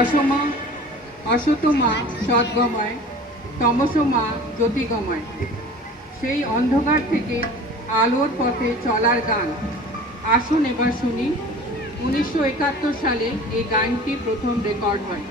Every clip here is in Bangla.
অসমা অসতমা সদ্গময়, তমসমা জ্যোতিগময়। সেই অন্ধকার থেকে আলোর পথে চলার গান। আসুন এবার শুনি। 1971 সালে এই গানটি প্রথম রেকর্ড হয়।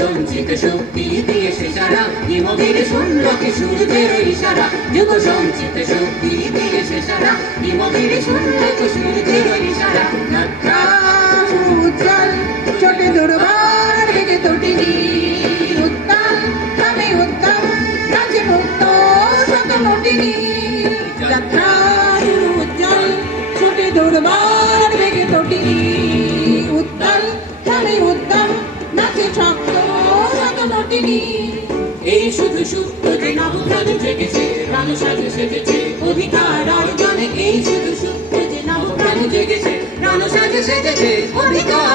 সঞ্চিত শক্তি দিয়েছে সারা হিমগিরি শূন্যকে সূর্যের ইশারা। যুগ সঞ্চিত শক্তি দিয়েছে সারা হিমগিরি শূন্যকে সূর্যের ইশারা। উজ্জ্বল ছোটে দুর্বার বেগে তটিনি উত্তম তবে উত্তম রাজে মুক্ত শত নটিনি। যাত্রা শুরু উজ্জ্বল ছোটে দুর্বার বেগে তটিনি উত্তম তবে উত্তম নাচে শক্ত শত নটিনি। এই শুধু সুপ্ত যে নবপ্রাণ জেগেছে প্রাণ সাজে সেজেছে অধিকার অর্জনে। এই শুধু সুপ্ত যে নবপ্রাণ জেগেছে প্রাণ সাজে সেজেছে অধিকার